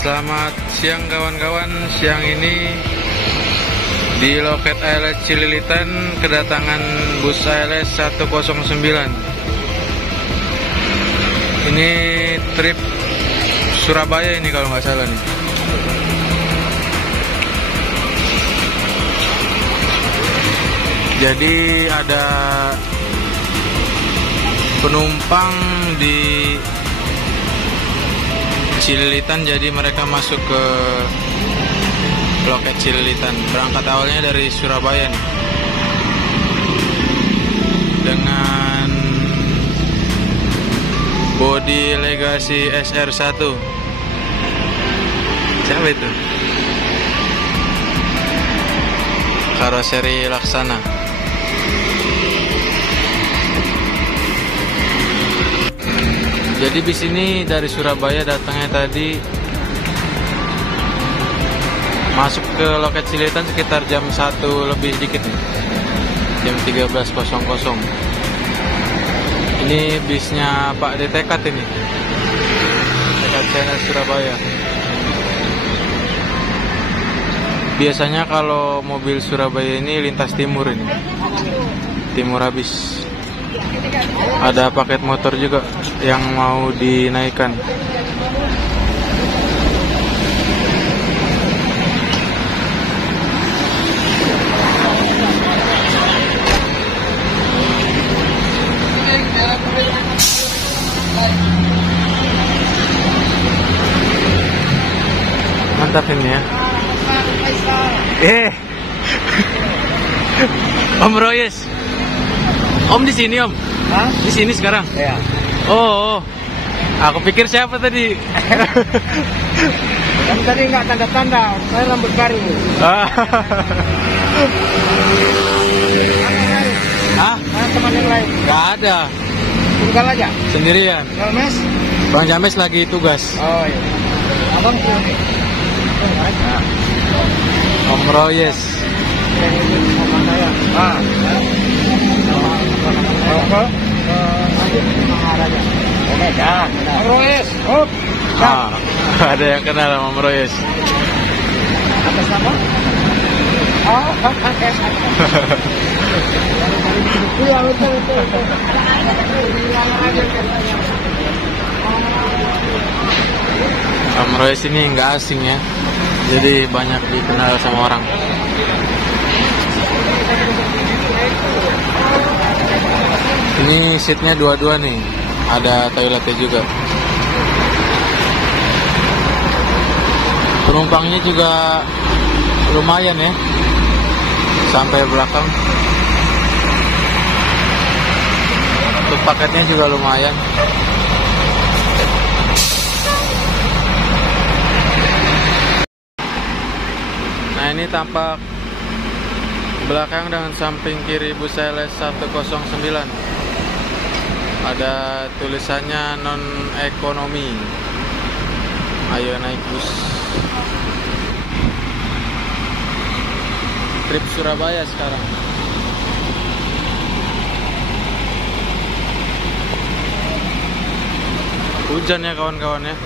Selamat siang kawan-kawan. Siang ini di loket ALS Cililitan kedatangan bus ALS 109. Ini trip Surabaya ini kalau nggak salah nih. Jadi ada penumpang di Cililitan, jadi mereka masuk ke loket Cililitan. Berangkat awalnya dari Surabaya nih, dengan bodi Legacy SR1. Siapa itu? Karoseri Laksana. Jadi bis ini dari Surabaya datangnya tadi, masuk ke loket Cililitan sekitar jam 1 lebih dikit nih, jam 13.00. Ini bisnya Pak Detekat ini, Detekat Channel Surabaya. Biasanya kalau mobil Surabaya ini lintas timur ini, timur habis. Ada paket motor juga yang mau dinaikkan. Mantap ini ya. Om Royes. Om di sini, Om. Hah? Di sini sekarang? Ya. Oh. Aku pikir siapa tadi? Kamu tadi nggak tanda-tanda, saya rambut garing. Hah? Teman yang lain? Gak ada. Tunggal aja? Sendirian. James? Bang James lagi tugas. Oh iya. Abang tuh. Om Royes. Ah. Apa? Oke, dah. Om Royes. Oh. Ada yang kenal sama Om Royes. Atas nama? Oh, AS. Iya, betul. Om Royes ini nggak asing ya, jadi banyak dikenal sama orang. Ini seatnya dua-dua nih, ada toiletnya juga. Penumpangnya juga lumayan ya, sampai belakang. Untuk paketnya juga lumayan. Nah, ini tampak belakang dengan samping kiri bus ALS 109. Ada tulisannya non ekonomi. Ayo naik bus. Trip Surabaya sekarang. Hujan ya kawan-kawan ya.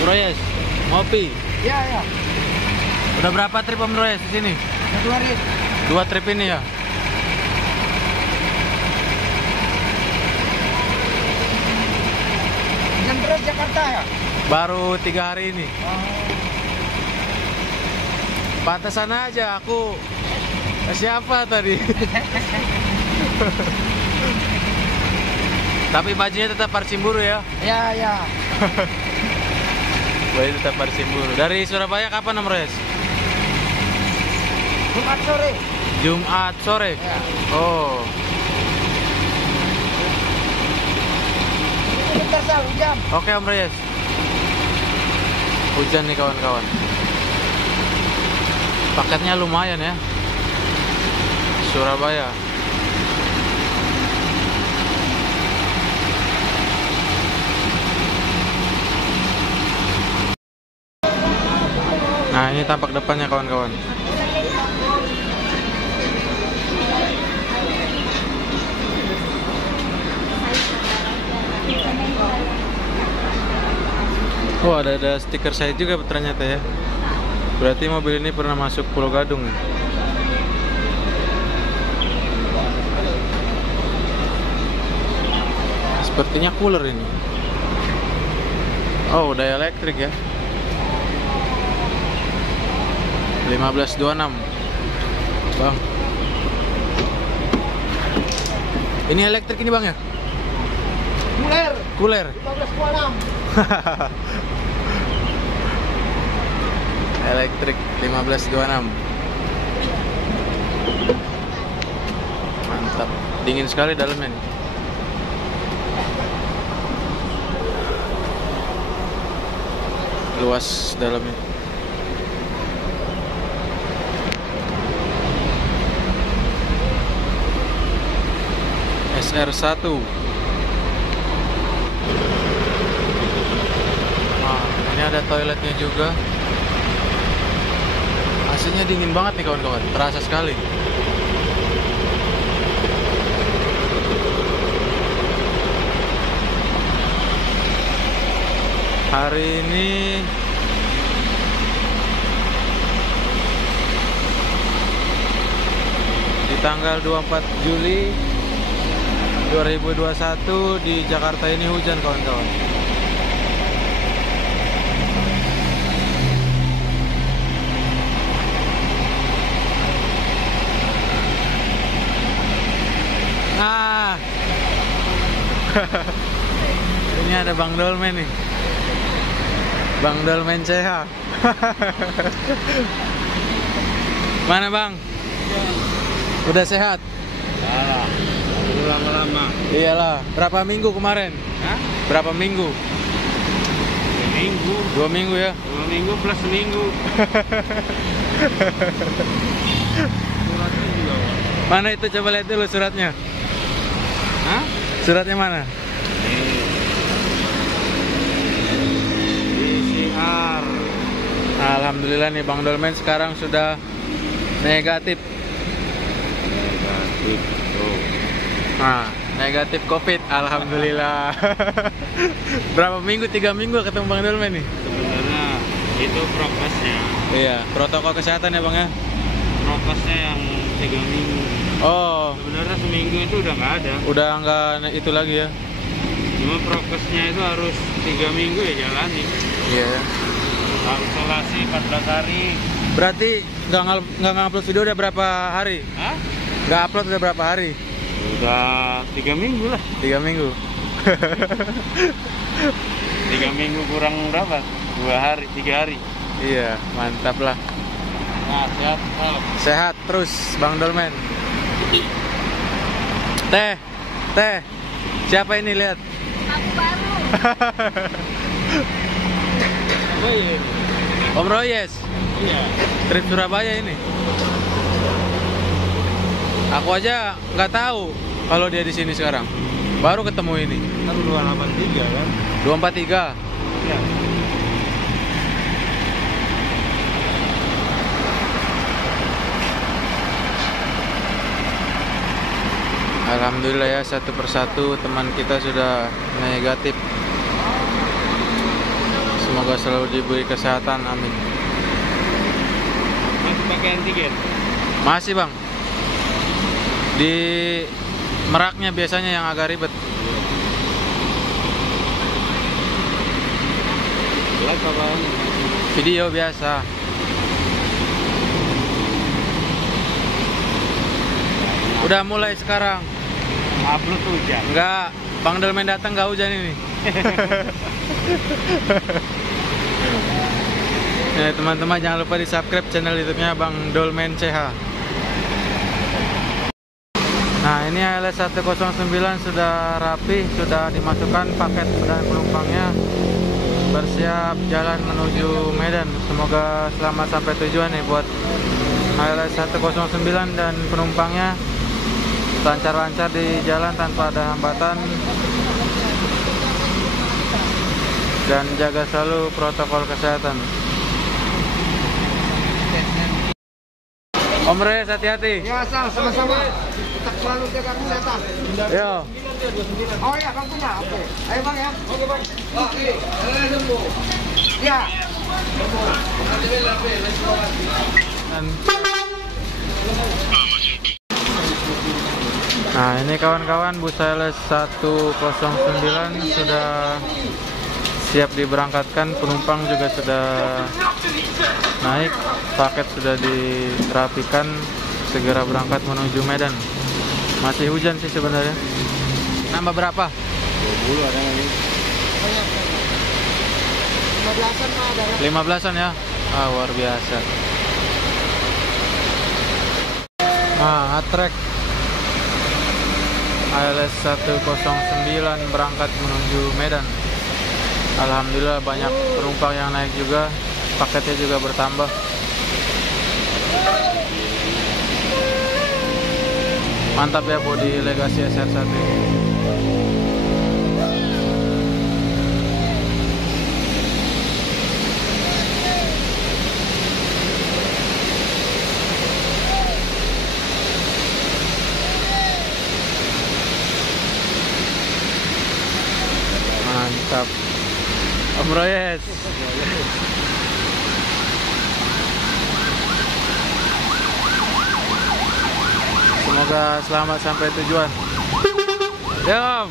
Royes, ngopi. Iya. Udah berapa trip Om Royes di sini? 2 hari. 2 trip ini ya. Jam terus Jakarta ya? Baru 3 hari ini. Pantesan aja aku siapa tadi. Tapi bajunya tetap Parcimburu ya. Ya. Baju tetap Parcimburu. Dari Surabaya kapan Om Royes? Jumat sore. Jumat sore. Ya. Oh. Bentar Sal, hujan. Oke Om Royes. Hujan nih kawan-kawan. Paketnya lumayan ya. Surabaya. Nah, ini tampak depannya kawan-kawan. Oh, ada stiker saya juga ternyata ya. Berarti mobil ini pernah masuk Pulau Gadung ya? Sepertinya cooler ini. Oh, udah elektrik ya. 1526 Bang. Ini elektrik ini Bang ya? Cooler 1526. Elektrik 1526. Mantap. Dingin sekali dalamnya nih. Luas dalamnya. SR1. Nah, ini ada toiletnya juga. AC-nya dingin banget nih kawan-kawan, terasa sekali. Hari ini di tanggal 24 Juli 2021 di Jakarta ini hujan kawan-kawan. Ah, ini ada Bang Dolmen nih, Bang Dolmen CH. Mana Bang? Udah sehat? Salah. Lama-lama. Iyalah. Berapa minggu kemarin? Hah? Berapa minggu? 2 minggu. 2 minggu ya? 2 minggu plus seminggu. Suratnya juga. Mana itu, coba lihat dulu suratnya. Hah? Suratnya mana? PCR. Alhamdulillah nih Bang Dolmen sekarang sudah negatif. Negatif. Tuh. Nah, negatif COVID. Alhamdulillah. Berapa minggu? 3 minggu ketemu Bang Dolmen nih? Sebenarnya itu prokesnya. Iya, protokol kesehatan ya Bang ya? Prokesnya yang 3 minggu. Oh, Sebenarnya seminggu itu udah nggak ada. udah nggak itu lagi ya? Cuma prokesnya itu harus 3 minggu ya jalani. Iya. Harus isolasi 14 hari. Berarti nggak ngupload video udah berapa hari? Hah? Nggak upload udah berapa hari? Udah 3 minggu lah. 3 minggu. 3 minggu kurang berapa? 2 hari, 3 hari. Iya, mantap lah. Nah, sehat. Salam. Sehat terus Bang Dolmen. Teh. Siapa ini, lihat? Aku baru. Oh iya. Om Royes. Iya. Trip Surabaya ini. Aku aja nggak tahu kalau dia di sini sekarang. Baru ketemu ini. Kan 283 kan? 243. Iya. Alhamdulillah ya, satu persatu teman kita sudah negatif. Semoga selalu diberi kesehatan, amin. Masih pakai antigen? Masih Bang. Di Meraknya biasanya yang agak ribet. Live apa? Video biasa. Udah mulai sekarang. Upload hujan. Enggak, Bang Dolmen datang nggak hujan ini. Ya, teman-teman jangan lupa di subscribe channel YouTube-nya Bang Dolmen CH. Nah, ini ALS 109 sudah rapi, sudah dimasukkan paket dan penumpangnya, bersiap jalan menuju Medan. Semoga selamat sampai tujuan nih buat ALS 109 dan penumpangnya. Lancar-lancar di jalan tanpa ada hambatan, dan jaga selalu protokol kesehatan. Om Reyes, hati-hati. Ya, sama-sama. Kita selalu jaga kesehatan. Yo. Oh ya, Bang punya. Oke. Ayo Bang ya. Oke Bang. Oke. Ya. Nah ini kawan-kawan, bus ALS 109 sudah siap diberangkatkan, penumpang juga sudah naik, paket sudah dirapikan, segera berangkat menuju Medan. Masih hujan sih sebenarnya. Nambah berapa? 20 ada lagi. 15-an Pak ada. 15-an ya? Ah, luar biasa. Nah, Atrek ALS 109 berangkat menuju Medan. Alhamdulillah banyak penumpang yang naik juga, paketnya juga bertambah. Mantap ya bodi Legacy SR1 ini. Mantap. Om Royes. Semoga selamat sampai tujuan. Ya Om.